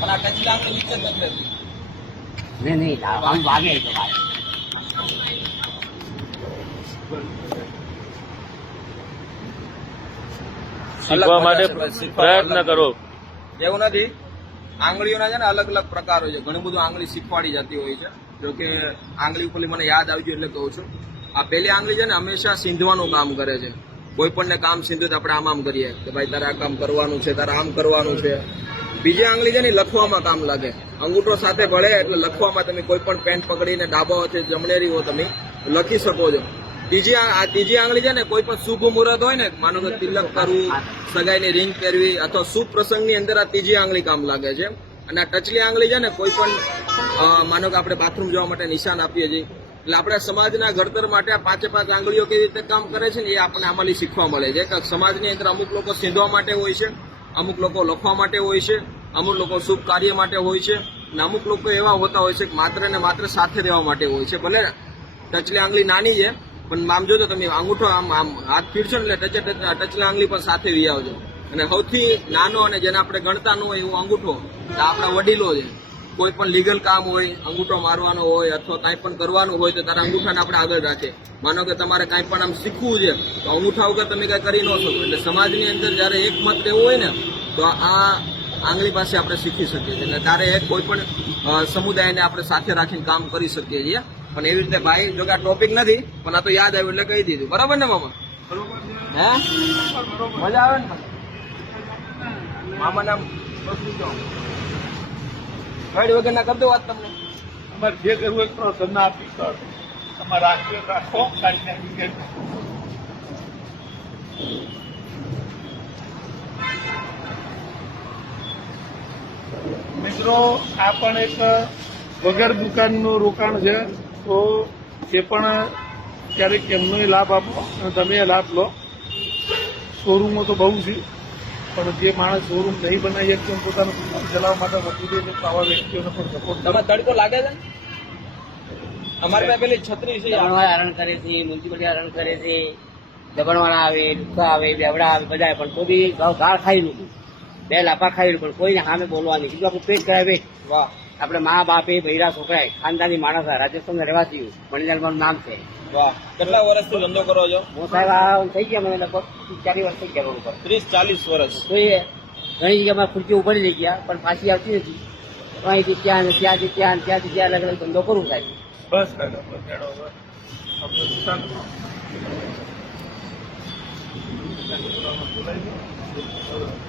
પણ આ કચરા આપણે નીચે જ નથી નહીં નહીં આમ વાગે તો ભાઈ શીખવા માટે પ્રયત્ન કરો. એવું નથી. આંગળીઓના છે ને અલગ અલગ પ્રકાર હોય છે. ઘણું બધું આંગળી શીખવાડી જતી હોય છે. જો કે આંગળી ઉપર મને યાદ આવી ગયું એટલે કહું છું. આ પહેલી આંગળી છે ને હંમેશા સીંધવાનું કામ કરે છે. કોઈ પણ કામ સીધું આપણે આમ આમ કરીએ કે ભાઈ તારે આ કામ કરવાનું છે, તારે આમ કરવાનું છે. બીજી આંગળી છે ને, લખવામાં કામ લાગે. અંગૂઠો સાથે ભળે એટલે લખવામાં તમે કોઈ પણ પેન પકડીને ડાબા છે જમણેરી હો તમે લખી શકો છો. ત્રીજી આ ત્રીજી આંગળી છે ને, કોઈ પણ શુભ મુહૂર્ત હોય ને, માનો કે તિલક કરવું, સગાઈની રિંગ પહેરવી અથવા શુભ પ્રસંગની અંદર આ ત્રીજી આંગળી કામ લાગે છે. અને આ ટચલી આંગળી છે ને, કોઈ પણ માનો કે આપણે બાથરૂમ જવા માટે નિશાન આપીએ છીએ. એટલે આપણે સમાજના ઘડતર માટે આ પાંચે પાંચ આંગળીઓ કેવી રીતે કામ કરે છે ને એ આપણને આમાંથી શીખવા મળે છે. કે સમાજની અંદર અમુક લોકો સીંધવા માટે હોય છે, અમુક લોકો લખવા માટે હોય છે, અમુક લોકો શુભ કાર્ય માટે હોય છે અને અમુક લોકો એવા હોતા હોય છે કે માત્ર ને માત્ર સાથે રહેવા માટે હોય છે. ભલે ટચલી આંગળી નાની છે, પણ આમ જોજો તમે અંગૂઠો આમ આમ હાથ ફીરશો ને એટલે ટચે ટચ ટચલી આંગળી પણ સાથે વી આવજો. અને સૌથી નાનો અને જેને આપણે ગણતા ન હોય એવો અંગૂઠો આપણા વડીલો છે. કોઈ પણ લીગલ કામ હોય, અંગૂઠો મારવાનો હોય અથવા કાંઈ પણ કરવાનું હોય તો તારા અંગૂઠાને આપણે આગળ રાખીએ. માનો કે તમારે કાંઈ પણ આમ શીખવું છે, તો અંગૂઠા વગર તમે કાંઈ કરી ન શકો. એટલે સમાજની અંદર જ્યારે એક મત રહેવું હોય ને, તો આ આંગળી પાસે આપણે શીખી શકીએ છીએ. એટલે એક કોઈ પણ સમુદાયને આપણે સાથે રાખીને કામ કરી શકીએ છીએ. પણ એવી રીતે ભાઈ, જો કે આ ટોપિક નથી, પણ આ તો યાદ આવ્યું એટલે કહી દીધું. બરાબર ને, મામા? હે? મજા આવે ને? મામા નામ ગાડી વગર ના કરી દો વાત તમને. તમારે જે કરવું કરો ધંધા આપી કર તમારે રાખ્યો રાખો નાખી મિત્રો, આ પણ એક વગર દુકાનનું રોકાણ છે. તો એ પણ ક્યારેક એમનો લાભ આપો અને તમે લાભ લો. શોરૂમો તો બહુ છે. પણ જે માણસ શોરૂમ નહીં બનાવી શકતો પોતાનું દુકાન ચલાવવા માટે વધુ દે છે તો આવા વ્યક્તિઓને પણ સપોર્ટ તમે તડકો લાગે છે? અમારી પાસે પેલી છત્રી છે. હરણ કરે છે મ્યુનિસિપાલિટી હરણ કરે છે દબણવાળા આવે લુકા આવે બેવડા આવે બધા પણ કોઈ બી ગાળ ખાઈ લીધું. બે લાફા ખાઈ લીધું પણ કોઈને સામે બોલવાની. કીધું આપણું પેટ કરાવે વાહ. આપણે મા બાપે ભૈરા છોકરાએ ખાનદાની માણસ રાજસ્થાન રહેવાથી મણિલાલ મારું નામ છે. વાહ. કેટલા વર્ષથી ધંધો કરો છો? હું સાહેબ આ થઈ ગયા મને લગભગ ચારી ચાલીસ વર્ષ થઈ ગયા ઉપર. ત્રીસ ચાલીસ વર્ષ. તો એ ઘણી જગ્યામાં ખુરશી ઉપાડી લઈ ગયા પણ પાછી આવતી નથી. તો અહીંથી ત્યાં ને ત્યાંથી ત્યાં ત્યાંથી ત્યાં અલગ અલગ ધંધો કરું સાહેબ. બસ બસ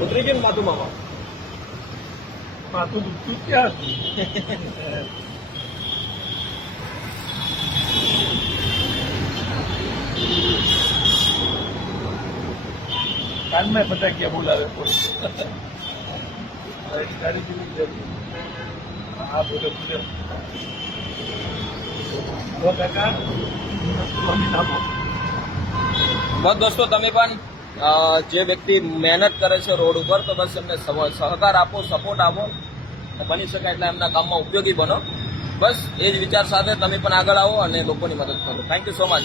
ઉતરી ગયું માથું મામા માથું દુખતું ક્યાં કાનમાં બધા ક્યાં બોલાવે ગાડી જેવી હા બોલો બોલે કાકા બસ દોસ્તો તમે પણ જે વ્યક્તિ મહેનત કરે છે રોડ ઉપર, તો બસ એમને સહકાર આપો સપોર્ટ આપો. બની શકે એટલે એમના કામમાં ઉપયોગી બનો. બસ એ જ વિચાર સાથે તમે પણ આગળ આવો અને લોકોની મદદ કરો. Thank you so much